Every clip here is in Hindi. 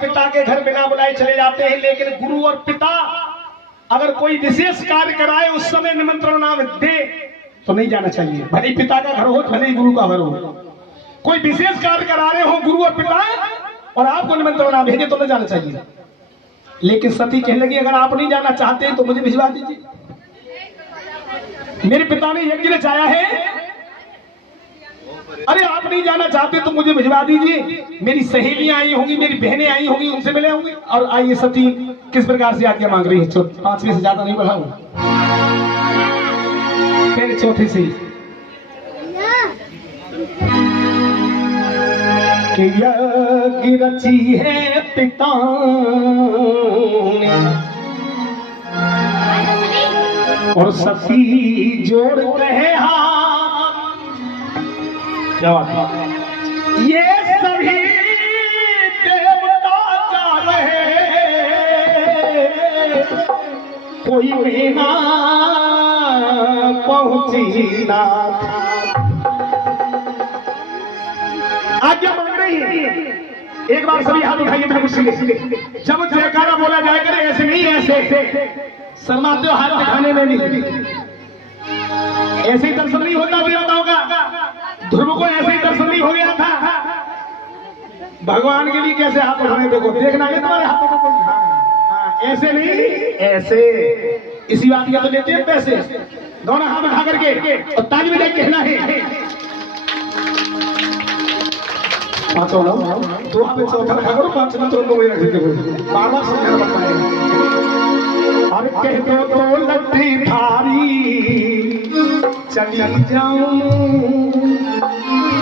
पिता के घर बिना बुलाए चले जाते हैं, लेकिन गुरु और पिता अगर कोई विशेष कार्य कराए उस समय निमंत्रण ना दे तो नहीं जाना चाहिए। भले पिता का घर हो, भले ही गुरु का घर हो, कोई विशेष कार्य करा रहे हो गुरु और पिता और आपको निमंत्रण ना भेजे तो न जाना चाहिए। लेकिन सती कहने लगी अगर आप नहीं जाना चाहते तो मुझे भिजवा दीजिए, मेरे पिता ने यज्ञ रचाया है। अरे आप नहीं जाना चाहते तो मुझे भिजवा दीजिए, मेरी सहेलियां आई होंगी, मेरी बहनें आई होंगी, उनसे मिले होंगे। और आइए सती किस प्रकार से आज्ञा मांग रही है। 5वें से ज्यादा नहीं बढ़ाऊंगा, पहले चौथे से। यज्ञ रची है पिता और सती जोड़ कहे हाथ, क्या बात है, ये सभी देवता जा रहे, कोई भी ना पहुंची ना। आज्ञा मांग रही है। एक बार सभी हाथ उठाइए मेरे मुझसे। जब जयकारा बोला जाए करे ऐसे नहीं, ऐसे शर्माते हो हाथ दिखाने में भी, ऐसे ही दर्शन नहीं होता देवताओं का। ध्रुव को ऐसे ही दर्शन नहीं हो गया था, भगवान के लिए कैसे हाथ उठाने देखो, देखना है तुम्हारे हाथों को कोई, ऐसे नहीं, ऐसे। इसी बात का तो लेते हैं पैसे, दोनों हाथ उठा करके और ताली बजा के कहना है। पांचों दो हाथ चौथा रखा करो, 5 मिनट लोग रख देते हो, बार-बार समझाना पड़ता है। अरे कह दो तो लट्ठी भारी चली जाऊं,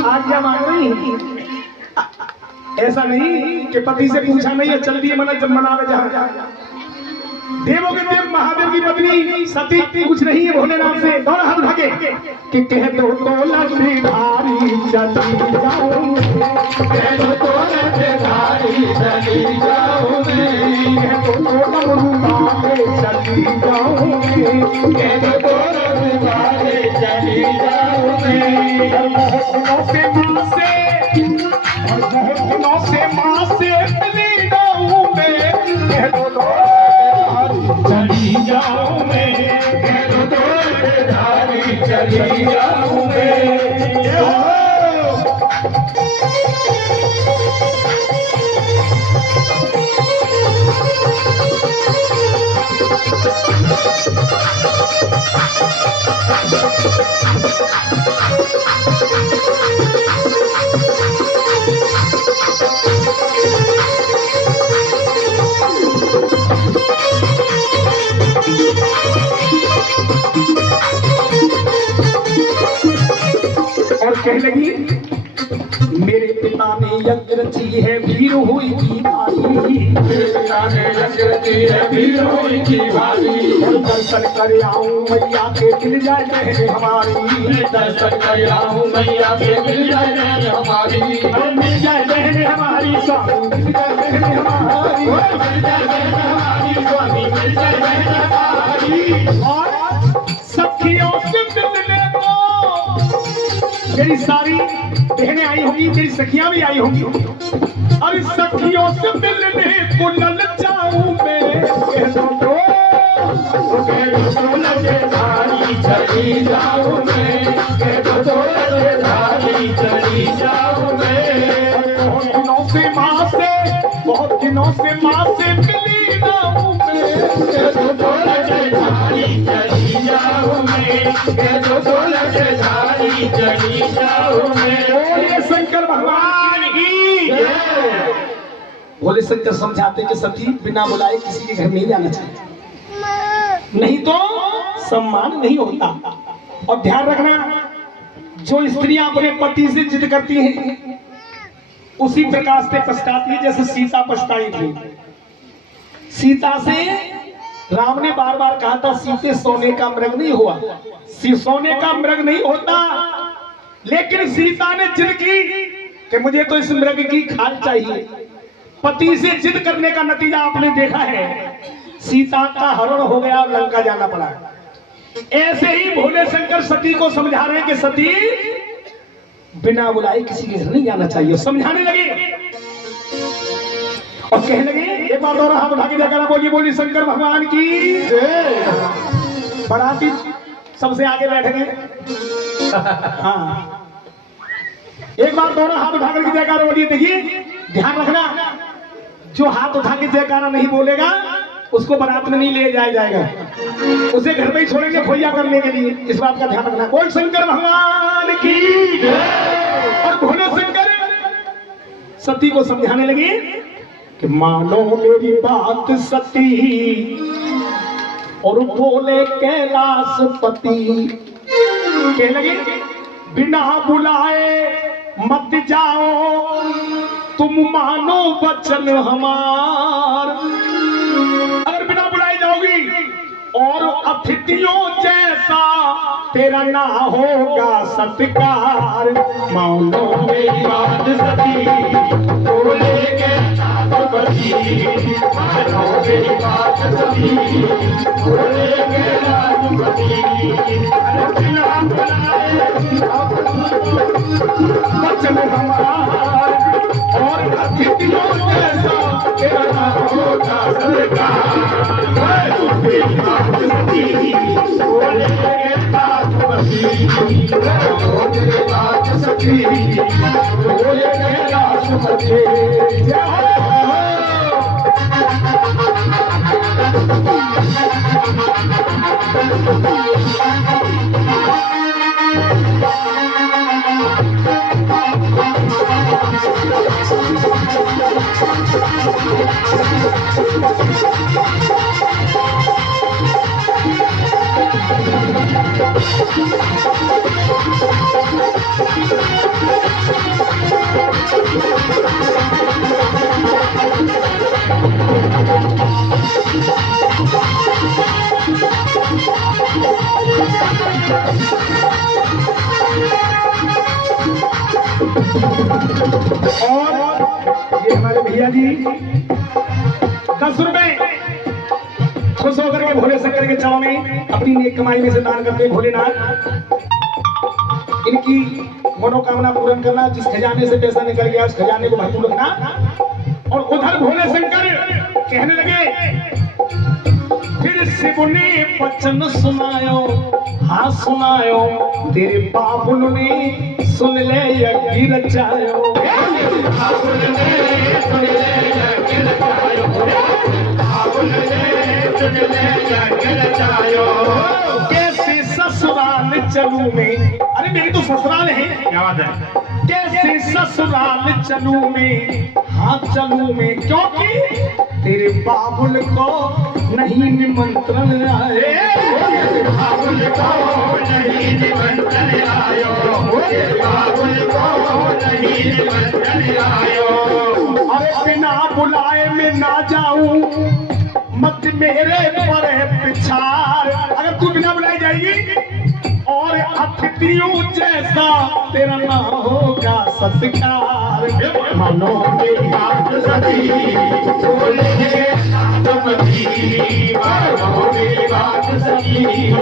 आज्ञा मांग रही। ऐसा नहीं कि पति से पूछा नहीं है, चल दिए मना जब मनावे जहां। देवों के देव महादेव की पत्नी सती कुछ नहीं है भोलेनाथ से। दोनों हाथ भागे कि कह दो तो लट्ठी भारी चली जाऊं, कह दो तो लट्ठी भारी चली जाऊं, कह दो तो डमरू मारे चली जाऊं, कह दो तो डमरू मारे चली जाऊं। बहुत दिनों से माँ से मिली जाऊं मैं, कह दो तो चली जाऊं मैं, कह दो तो धारी चली जाऊं मैं। और कह लगी मेरे पिता ने यज्ञ रची है वीर हुई की भारी, मेरे पिता ने यज्ञ रची है वीर हुई की भारी। और दर्शन कर आऊं मैया के मिल जाए बहन हमारी, दर्शन कर आऊं मैया के मिल जाए बहन हमारी, मिल जाए बहन हमारी स्वामी, मिल जाए बहन हमारी, मिल जाए बहन हमारी स्वामी, मिल जाए बहन हमारी। और सखियों से मिलने को मेरी सारी बहनें आई होंगी, मेरी सखियां भी आई होंगी। और सखियों से मिलने को ललचाऊं मैं, कह दो तो लगे धारी चली जाऊं मैं, कह दो तो लगे धारी चली जाऊं मैं। बहुत दिनों से माँ से, बहुत दिनों से माँ से मिली जाऊं मैं, कह दो तो लगे धारी चली जाऊं मैं, कह दो तो लगे धारी चली जाऊं मैं। बोले शंकर भगवान की। बोले शंकर समझाते कि सती बिना बुलाए किसी के घर नहीं जाना चाहिए, नहीं तो सम्मान नहीं होता। और ध्यान रखना, जो स्त्रियां अपने पति से जिद करती हैं उसी प्रकार से पछताती है जैसे सीता पछताई थी। सीता से राम ने बार बार कहा था सीते सोने का मृग नहीं हुआ, सोने का मृग नहीं होता, लेकिन सीता ने जिद की कि मुझे तो इस मृग की खाल चाहिए। पति से जिद करने का नतीजा आपने देखा है, सीता का हरण हो गया और लंका जाना पड़ा। ऐसे ही भोले शंकर सती को समझा रहे हैं कि सती बिना बुलाए किसी के घर नहीं जाना चाहिए। समझाने लगे और कहने लगे, एक बार दोनों हाथ उठा के जयकारा बोलिए, बोलिए शंकर भगवान की जय। बराती सबसे आगे बैठेंगे। हाँ, एक बार दोनों हाथ उठा करके जयकारा बोलिए। देखिए ध्यान रखना, जो हाथ उठा के जयकारा नहीं बोलेगा उसको बारात में नहीं ले जाया जाएगा, उसे घर पे ही छोड़ेंगे खोइया करने के लिए। इस बात का ध्यान रखना। बोल शंकर भगवान की जय। और भोले शंकर सती को समझाने लगे कि मानो मेरी बात सती, और बोले कैलाशपति। कहने लगे बिना बुलाए मत जाओ, तुम मानो वचन हमार। अगर बिना बुलाए जाओगी और अतिथियों जैसा तेरा ना होगा सत्कार। मानो मेरी बात सती, बोले कैलाशपति। मानो मेरी बात सती, बोले कैलाशपति। बिना बुलाए वचन हमार, और अतिथियों जैसा तेरा ना होगा सत्कार। बोले कैलाशपति, बोले कैलाशपति। और ये हमारे भैया जी 10 रुपए खुश होकर के भोले शंकर के चरणों में अपनी नेक कमाई में से दान करते। भोलेनाथ इनकी मनोकामना पूर्ण करना, जिस खजाने से पैसा निकल गया उस खजाने को भरपूर रखना। और उधर भोले शंकर कहने लगे, फिर शिव ने वचन सुनायो, हाँ सुनायो, तेरे बाबुल ने सुन ले यज्ञ रचायो। बाबुल ने सुन ले यज्ञ रचायो, बाबुल ने सुन ले यज्ञ रचायो। कैसे ससुराल चलूं मैं, अरे मेरी तो ससुराल है, क्या बात है। कैसे ससुराल चलूं मैं, हाँ चलूं मैं, क्योंकि तेरे बाबुल को नहीं निमंत्रण आए। बाबुल को नहीं निमंत्रण आयो, बाबुल को नहीं निमंत्रण आयो। अरे बिना बुलाए मैं ना जाऊं, मत मेरे पर पिछाड़। अगर तू बिना बुलाए जाएगी और अतिथियों जैसा तेरा ना होगा सत्कार। मानो मेरी बात सती, बोले कैलाशपति। मानो मेरी बात सती,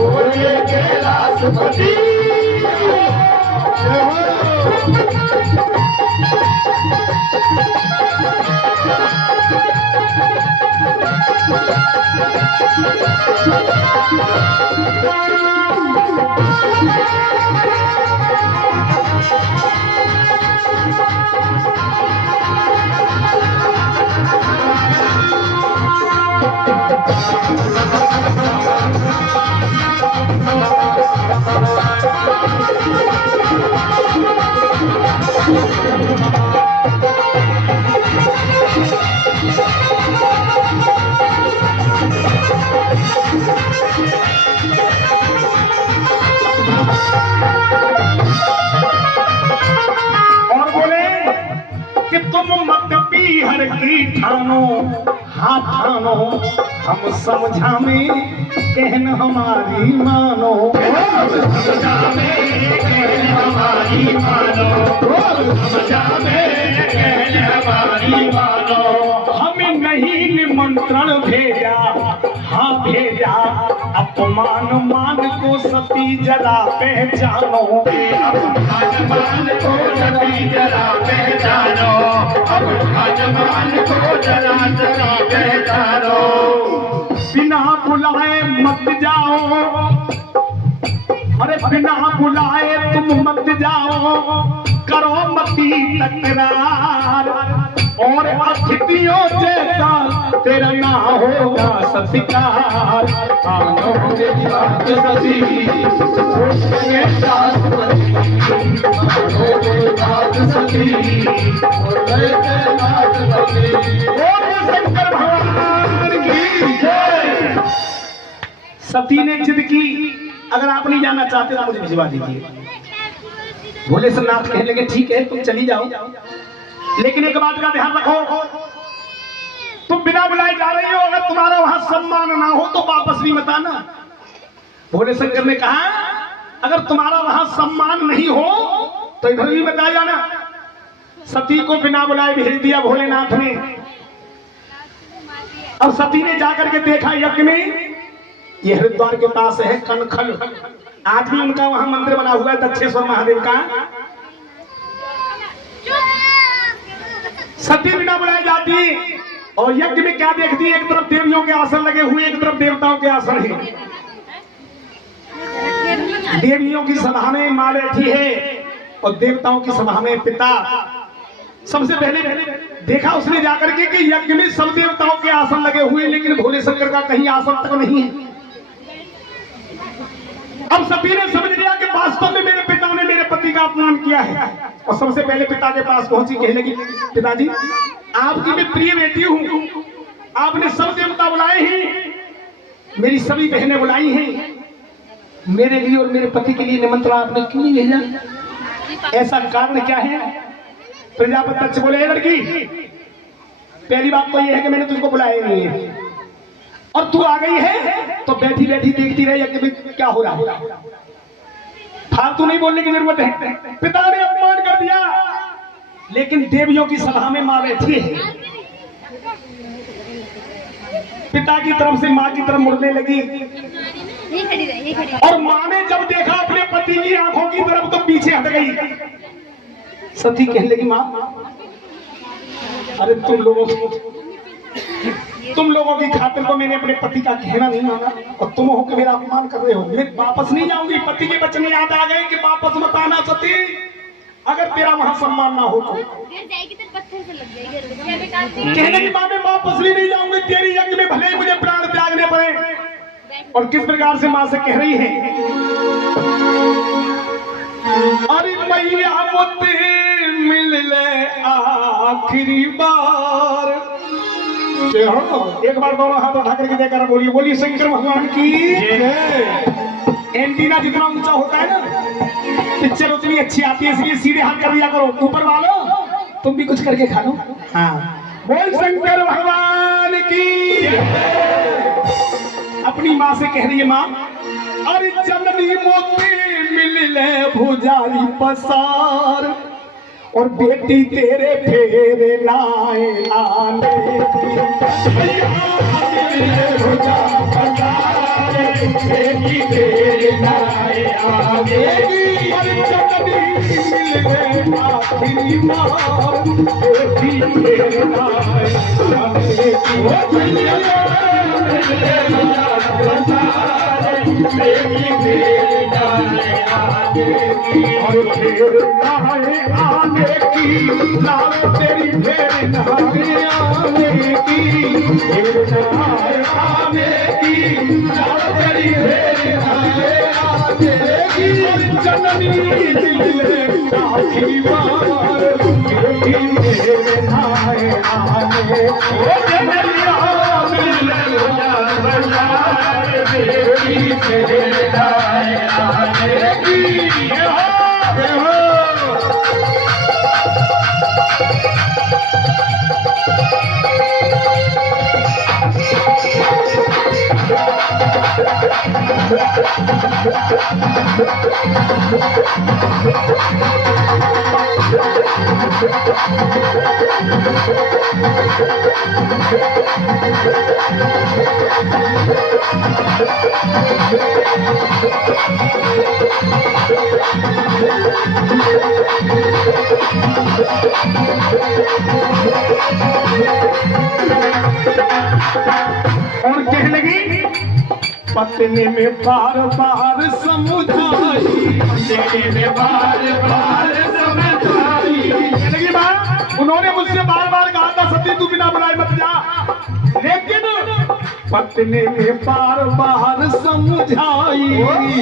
बोले कैलाशपति। और बोले कि तुम मत पीहर की ठानो, हाथ ठानो, हम समझा में कहन हमारी मानो। समझा में कहन हमारी मानो, समझा में कहन हमारी मानो। हमें नहीं निमंत्रण भेजा, हाँ भेजा अपमान मान मान को सती जरा पहचानोगे, अब मान मान को सती जरा पहचानो, अब मान मान को जरा जरा पहचानो। बिना बुलाए मत जाओ, अरे बिना बुलाए तुम मत जाओ, करो मती तकरार, और अतिथियों जैसा तेरा ना होगा सत्कार। मानोगे बात सती, बोलोगे बात सती, बोलोगे बात सती। बोलो शंकर भगवान की जय। सती ने जिद की, अगर आप नहीं जाना चाहते तो मुझे भिजवा दीजिए। भोले नाथ कहने लगे ठीक है तुम चली जाओ, लेकिन एक बात का ध्यान रखो, तुम बिना बुलाए जा रही हो, अगर तुम्हारा वहां सम्मान ना हो तो वापस भी मत आना। भोले शंकर ने कहा अगर तुम्हारा वहां सम्मान नहीं हो तो इधर भी मत आ जाना। सती को बिना बुलाए भेज दिया भोलेनाथ ने। अब सती ने जाकर के देखा यज्ञ में, ये हरिद्वार के पास है कनखल, आज भी उनका वहां मंदिर बना हुआ है दक्षेश्वर महादेव का। सती बिना बुलाए जाती और यज्ञ में क्या देखती, एक तरफ देवियों के आसन लगे हुए, एक तरफ देवताओं के आसन है। देवियों की सभा में मां बैठी है और देवताओं की सभा में पिता। सबसे पहले देखा उसने जाकर के कि यज्ञ में सब देवताओं के आसन लगे हुए, लेकिन भोले शंकर का कहीं आसन तक नहीं है। अब सती ने समझ लिया कि वास्तव में मेरे पिता ने मेरे पति का अपमान किया है, और सबसे पहले पिता के पास पहुंची, कहने लगी पिताजी आपकी मैं प्रिय बेटी हूं, आपने सब देवता बुलाए हैं, मेरी सभी बहनें बुलाई हैं, मेरे लिए और मेरे पति के लिए निमंत्रण आपने क्यों नहीं भेजा, ऐसा कारण क्या है? प्रजापति दक्ष बोले लड़की पहली बात तो यह है कि मैंने तुझको बुलाया नहीं है, और तू आ गई है तो बैठी बैठी देखती रही कि क्या हो रहा है, फालतू नहीं बोलने की जरूरत है। पिता ने अपमान कर दिया, लेकिन देवियों की सभा में मां बैठी है। पिता की तरफ से मां की तरफ मुड़ने लगी, और मां ने जब देखा अपने पति की आंखों की तरफ तो पीछे हट गई। सती कहने लगी मां अरे तुम लोगों की खातिर तो मैंने अपने पति का कहना नहीं माना, और तुम हो कि मेरा अपमान कर रहे हो। मैं वापस नहीं जाऊंगी, पति के वचन याद आ गए कि वापस मत आना सती, अगर तेरा वहां सम्मान ना हो तो। कहने की मां मैं वापस भी नहीं जाऊंगी, तेरी यज्ञ में भले ही मुझे प्राण त्यागने पड़े। और किस प्रकार से मां से कह रही है, अरे मैया मोती मिल ले आखिरी बार। एक बार दोनों हाथ उठा करके देकर बोलिए, बोलिए शंकर भगवान की जय। एंटीना जितना ऊंचा होता है ना पिक्चर उतनी अच्छी आती है, इसलिए सीधे हाथ कर दिया करो। ऊपर वालों तुम भी कुछ करके खा लो। हाँ बोल शंकर भगवान की। अपनी माँ से कह रही है माँ अरे चंदनी मोती मिल ले भुजाई पसार, और बेटी तेरे फेरे लाए आने की। बेटी तेरे लाए आने की। चंदनी मिल गए आखिरी बार, बेटी तेरे लाए आने की। और फिर नहाए आने की, लाल तेरी फिर नहाए आने की, फिर नहाए आने की, लाल तेरी फिर नहाए आने की। जननी दिले आखिरी बार, बेटी फिर नहाए आने की। और कहने लगी पत्नी में बार बार समझाई, पत्नी में बार बार समझाई। कहने लगी माँ, उन्होंने मुझसे बार बार कहा था सती तू बिना बुलाए मत जा, लेकिन पत्नी ने बार बार समझाई,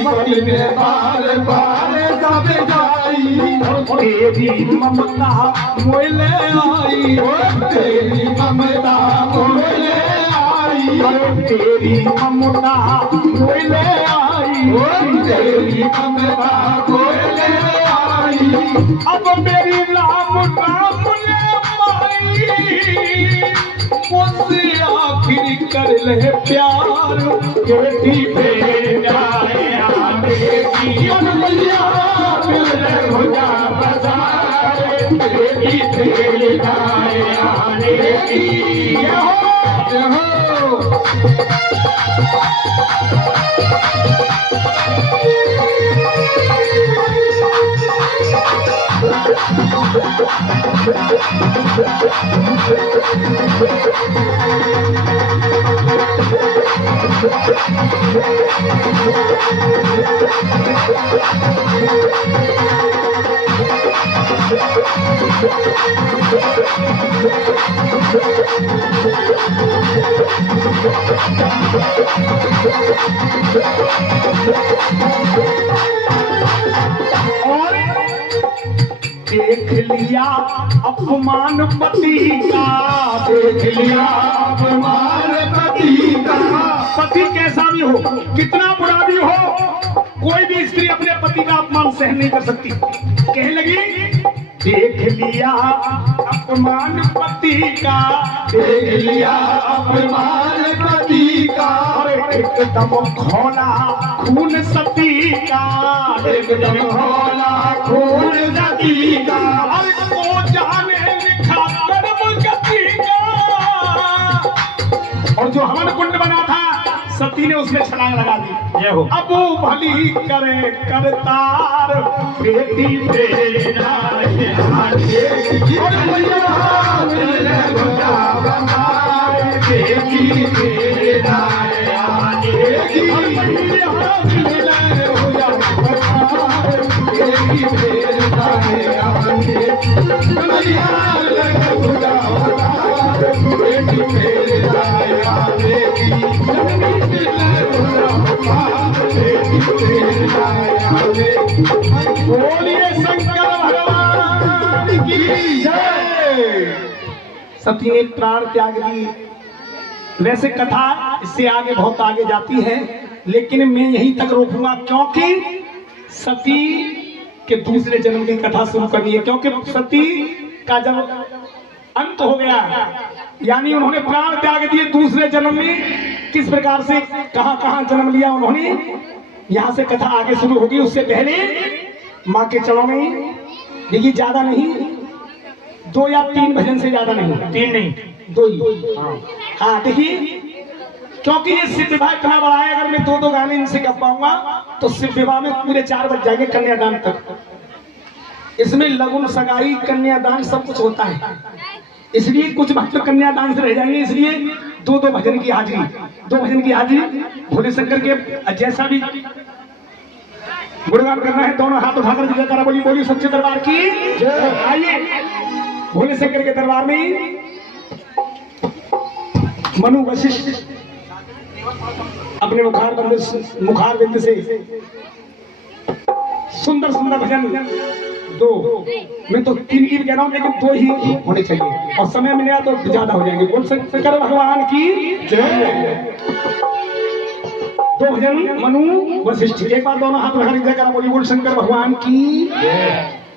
पत्नी ने बार बार समझाई। तेरी ममता मोले आई, तेरी ममता मोले आई, तेरी ममता मोले आई, तेरी ममता मोले आई। अब मेरी राम राम ले माई, मुझसे आखिर कर ले प्यार, बेटी पे जाए बेटी हो जा बजार, बेटी पे जाए बेटी हो। देख लिया अपमान पति का, देख लिया अपमान पति का। पति कैसा भी हो, कितना बुरा भी हो, कोई भी स्त्री अपने पति का अपमान सहन नहीं कर सकती। कहने लगी देख लिया अपमान पति का, देख लिया अपमान पति का। एकदम खोला खून सती का, एकदम खोला खून सती का। को जाने लिखा कर्म गति का। और जो हवन कुंड बना था सती ने उसमें छलांग लगा दी। अब वो भली करे करतार, बेटी पे बोलिए शंकर भगवान की जय। सती ने प्राण त्याग दी। वैसे कथा इससे आगे बहुत आगे जाती है, लेकिन मैं यहीं तक रोकूंगा क्योंकि सती के दूसरे जन्म की कथा शुरू करनी है। क्योंकि सती का जब अंत हो गया, यानी उन्होंने प्राण त्याग दिए, दूसरे जन्म में किस प्रकार से कहां कहां जन्म लिया उन्होंने, यहां से कथा आगे शुरू होगी। उससे पहले माँ के चरणों में देखिए, ज्यादा नहीं, 2 या 3 भजन से ज्यादा नहीं, 3 नहीं 2 ही। हाँ देखिए, क्योंकि ये शिव विवाह इतना बड़ा है, अगर मैं 2-2 गाने इनसे गा पाऊंगा तो शिव विवाह में पूरे 4 बज जाएंगे, कन्यादान तक। इसमें लगुन सगाई कन्यादान सब कुछ होता है, इसलिए कुछ भक्त कन्यादान से रह जाएंगे। इसलिए 2-2 भजन की हाजिरी, 2 भजन की हाजिरी भोले शंकर के। जैसा भी गुणगान करना है, दोनों हाथ उठाकर जयकारा बोली, बोली सच्चे दरबार की जय। आइए भोले शंकर के दरबार में मनु वशिष्ठ अपने मुखार बिंद से सुंदर सुंदर भजन 2, मैं तो 3 की कह रहा हूँ, लेकिन 2 ही होने चाहिए, और समय मिलेगा तो ज्यादा हो जाएंगे। बोल शंकर भगवान की जय। 2 भजन मनु वशिष्ठ। एक बार दोनों हाथ उठा कर जयकारा बोली, बोल शंकर भगवान की जय।